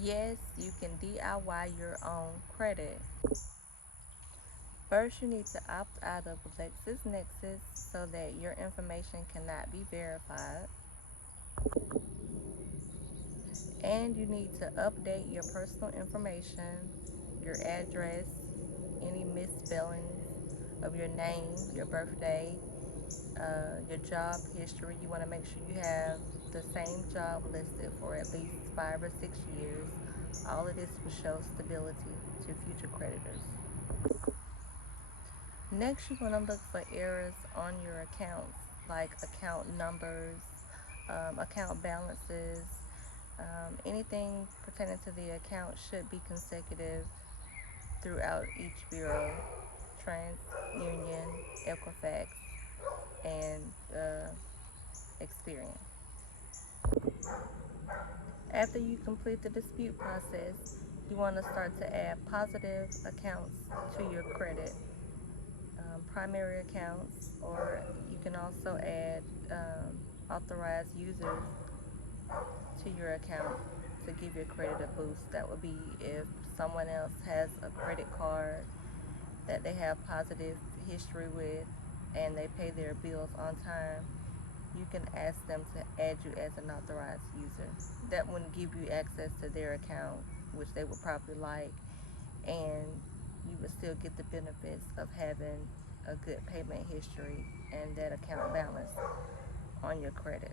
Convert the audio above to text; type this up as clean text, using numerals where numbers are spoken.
Yes, you can DIY your own credit. First, you need to opt out of Lexis Nexis so that your information cannot be verified. And you need to update your personal information, your address, any misspellings of your name, your birthday, your job history. You want to make sure you have the same job listed for at least 5 or 6 years. All of this will show stability to future creditors. Next, you want to look for errors on your accounts, like account numbers, account balances. Anything pertaining to the account should be consecutive throughout each bureau: TransUnion, Equifax, and Experian. After you complete the dispute process, you want to start to add positive accounts to your credit, primary accounts, or you can also add authorized users to your account to give your credit a boost. That would be if someone else has a credit card that they have positive history with and they pay their bills on time. You can ask them to add you as an authorized user. That wouldn't give you access to their account, which they would probably like, and you would still get the benefits of having a good payment history and that account balance on your credit.